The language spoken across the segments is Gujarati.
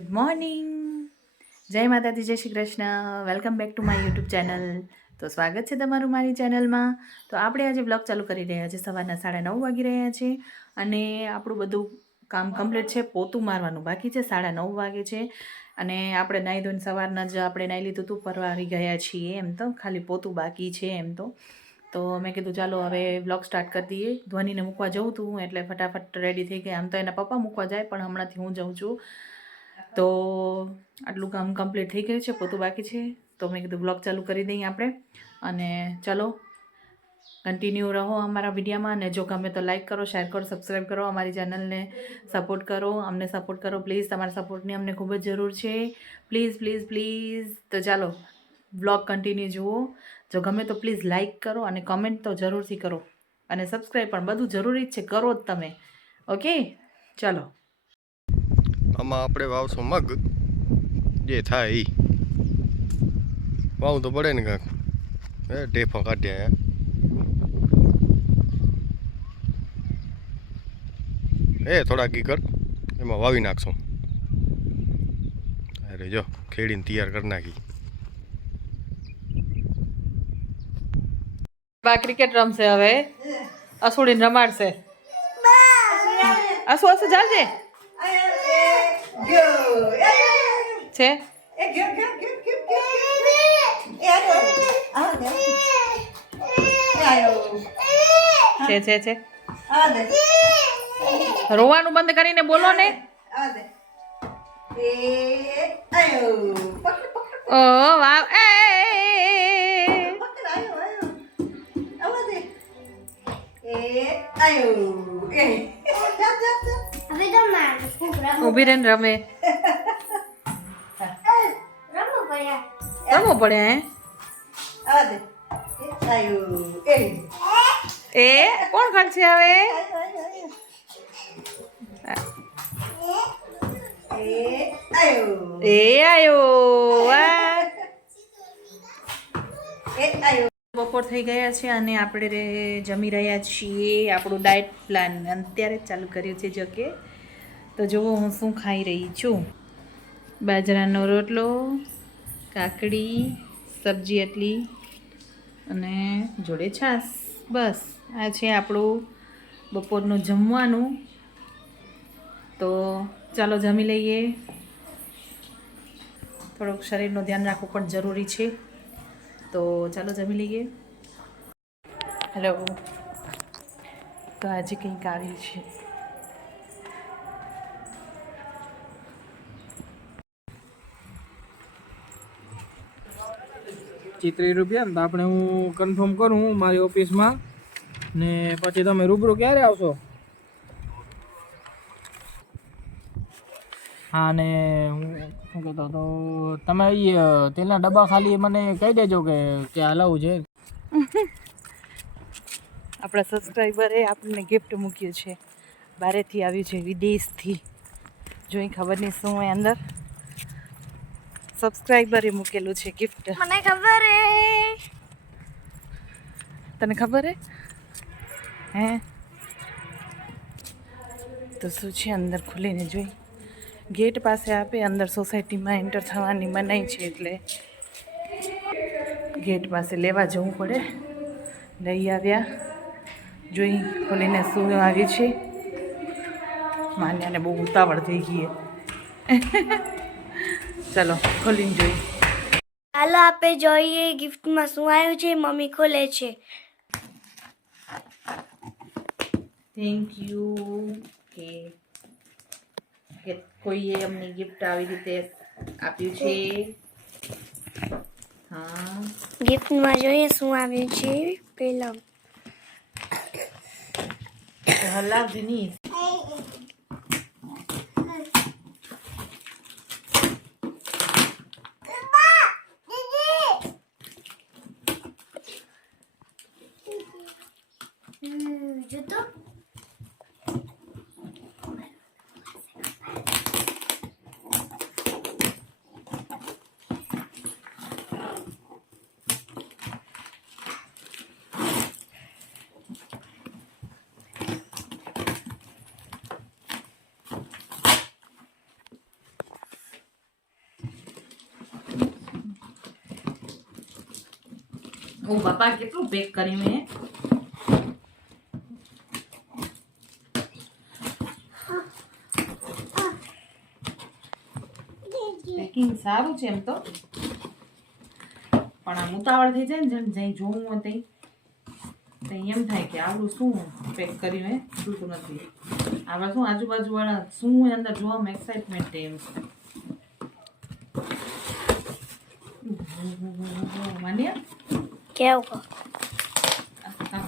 ગુડ મોર્નિંગ, જય માતાજી, જય Shri Krishna. Welcome back to my YouTube channel. તો સ્વાગત છે તમારું મારી ચેનલમાં. તો આપણે આજે બ્લોગ ચાલુ કરી રહ્યા છીએ. સવારના 9:30 વાગી રહ્યા છે અને આપણું બધું કામ કમ્પ્લીટ છે. પોતું મારવાનું બાકી છે. 9:30 વાગે છે અને આપણે નાહી ધોઈને સવારના જ આપણે નાહી લીધું હતું, પરવારી ગયા છીએ. એમ તો ખાલી પોતું બાકી છે એમ તો મેં કીધું ચાલો હવે બ્લોગ સ્ટાર્ટ કરી દઈએ. ધ્વનિને મૂકવા જવું હતું એટલે ફટાફટ રેડી થઈ ગયા. આમ તો એના પપ્પા મૂકવા જાય પણ હમણાંથી હું જાઉં છું. તો આટલું કામ કમ્પ્લીટ થઈ ગયું છે, પોતું બાકી છે. તો મેં કીધું બ્લોગ ચાલુ કરી દઈએ આપણે અને ચલો કન્ટિન્યુ રહો અમારા વિડીયોમાં. અને જો ગમે તો લાઈક કરો, શેર કરો, સબસ્ક્રાઈબ કરો, અમારી ચેનલને સપોર્ટ કરો, અમને સપોર્ટ કરો પ્લીઝ. તમારા સપોર્ટની અમને ખૂબ જ જરૂર છે. Please please please. તો ચાલો બ્લોગ કન્ટિન્યુ જુઓ. જો ગમે તો પ્લીઝ લાઈક કરો અને કમેન્ટ તો જરૂરથી કરો અને સબસ્ક્રાઈબ પણ બધું જરૂરી જ છે, કરો જ તમે. ઓકે ચાલો. આમાં આપણે વાવશું મગ, જે થાય એ વાવું તો પડે ને કાંક. ઢેફા કાઢ્યા થોડા કીકર એમાં વાવી નાખશું. અરે જો ખેડીને તૈયાર કરી નાખી. બા ક્રિકેટ રમશે હવે. અસુડીને રમાડશે. આસુ આસુ ચાલજે છે. છે રોવાનું બંધ કરીને બોલો ને. ઓ વાવ. ઉભી રહીને રમે. રમવું પડે હે. કોણ કાઢશે હવે? બપોર થઈ ગયા છે અને આપણે જમી રહ્યા છીએ. આપણું ડાયટ પ્લાન અત્યારે જ ચાલુ કર્યું છે. જો કે તો જુઓ હું શું ખાઈ રહી છું. બાજરાનો રોટલો, કાકડી, સબ્જી એટલી અને જોડે છાશ. બસ આ છે આપણું બપોરનું જમવાનું. તો ચાલો જમી લઈએ. થોડુંક શરીરનું ધ્યાન રાખવું પણ જરૂરી છે. તો ચાલો જમી લઈએ. હેલો. તો આજે કંઈક આવ્યું છે. ₹30 ને તો આપણે હું કન્ફર્મ કરું મારી ઓફિસમાં ને પછી તમે રૂબરૂ ક્યારે આવશો? હા ને હું શું કહેતો તો તમે તેલના ડબ્બા ખાલી મને કહી દેજો કે હલાવું છે. આપણા સબસ્ક્રાઈબરે આપણને ગિફ્ટ મૂક્યું છે. બહારેથી આવ્યું છે, વિદેશથી. જોઈ ખબર નહીં શું હોય અંદર. સબસ્ક્રાઈબરે મૂકેલું છે ગિફ્ટ. મને ખબર હે. તને ખબર હે? તો શું છે અંદર ખુલીને જોઈ. ગેટ પાસે આપે. અંદર સોસાયટીમાં એન્ટર થવાની મનાઈ છે એટલે ગેટ પાસે લેવા જવું પડે. લઈ આવ્યા. જોઈ ખોલીને શું આવ્યું છે. માન્યાને બહુ ઉતાવળ થઈ ગઈ. ચલો ખોલીને જોઈ. હાલો આપણે જોઈએ ગિફ્ટમાં શું આવ્યું છે. મમ્મી ખોલે છે. થેન્ક યુ કે કોઈએ અમને ગિફ્ટ આવી રીતે આપ્યું છે. હા, ગિફ્ટમાં જોઈએ શું આવ્યું છે. પેલા હલાવજે નહીં. જો તો ઓ બાપા કેટલું પેક કર્યું મેં. પેકિંગ સારું છે એમ તો, પણ આમ ઉતાવળ થઈ જાય ને જેમ જઈ જોવું હોય ત્યાં એમ થાય કે આવડું શું પેક કર્યું હે જોતું નથી. આવા શું આજુબાજુ વાળા શું હોય અંદર જોવામાં એક્સાઇટમેન્ટ એમ માન્યા क्या होगा?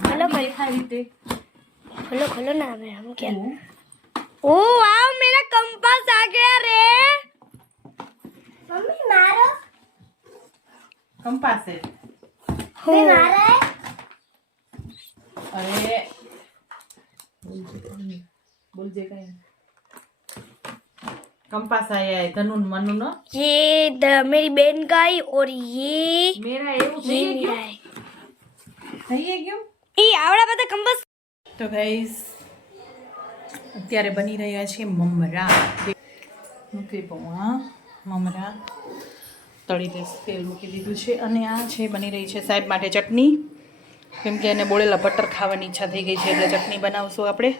हेलो देखाय રીતે खोलो खोलो ना मैं हम क्या ओ वाओ मेरा कंपास आ गया रे मम्मी मारो કંપાસ છે. मैं मारा है अरे बोल जे कहीं कंपास आया है धनुन मनु नो ये मेरी बहन का ही और ये मेरा એવું ये થઈ मेरा ગયું है થઈ ગયું. એ આવડા બધા કંપાસ તો ગાઈસ અત્યારે બની રહ્યા છે મમરા. મૂકી પૌવા મમરા તળી દે તેલ મૂકી દીધું છે અને આ છે બની રહી છે સાહેબ માટે ચટણી, કેમ કે એને બોળેલા બટર ખાવાની ઈચ્છા થઈ ગઈ છે એટલે ચટણી બનાવશું આપણે.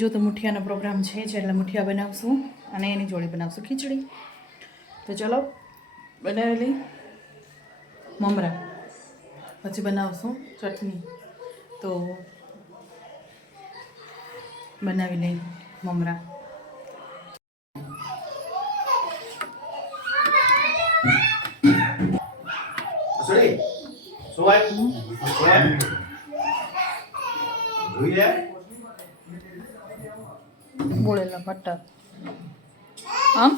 જો તો મુઠિયાનો પ્રોગ્રામ છે એટલે મુઠિયા બનાવશું અને એની જોડે બનાવશું ખીચડી. તો ચલો બનાવેલી મમરા પછી બનાવશું ચટણી. તો બનાવી લઈ મમરા. બોળેલા બટર આમ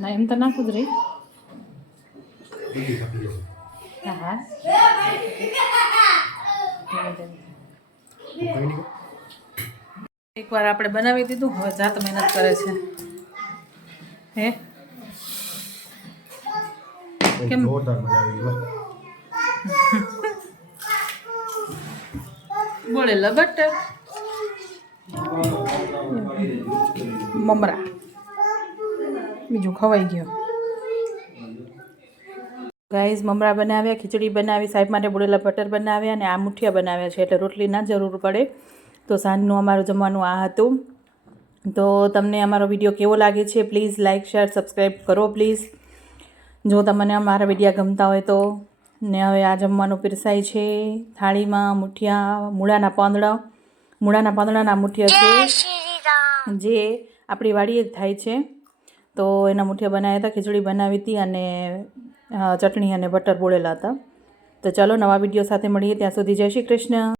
ના એમ તો નાખું જ રહી. હા એકવાર આપણે બનાવી દીધું, હવે જાત મહેનત કરે છે. હે કેમ બોળેલા બટર મમરા બીજું ખવાઈ ગયું. ગાઈઝ મમરા બનાવ્યા, ખીચડી બનાવી, સાહેબ માટે બોળેલા બટર બનાવ્યા અને આ મુઠિયા બનાવ્યા છે એટલે રોટલી ના જરૂર પડે. તો સાંજનું અમારું જમવાનું આ હતું. તો તમને અમારો વિડીયો કેવો લાગે છે પ્લીઝ લાઇક શેર સબસ્ક્રાઈબ કરો પ્લીઝ. જો તમને અમારા વિડીયો ગમતા હોય તો. ને હવે આ જમવાનું પીરસાય છે થાળીમાં મુઠિયા, મૂળાના પાંદડાના મુઠિયા છે જે આપણી વાડીએ જ થાય છે. તો એના મુઠિયા બનાવ્યા હતા, ખીચડી બનાવી હતી અને ચટણી અને બટર બોળેલા હતા. તો ચાલો નવા વિડીયો સાથે મળીએ, ત્યાં સુધી જય શ્રી કૃષ્ણ.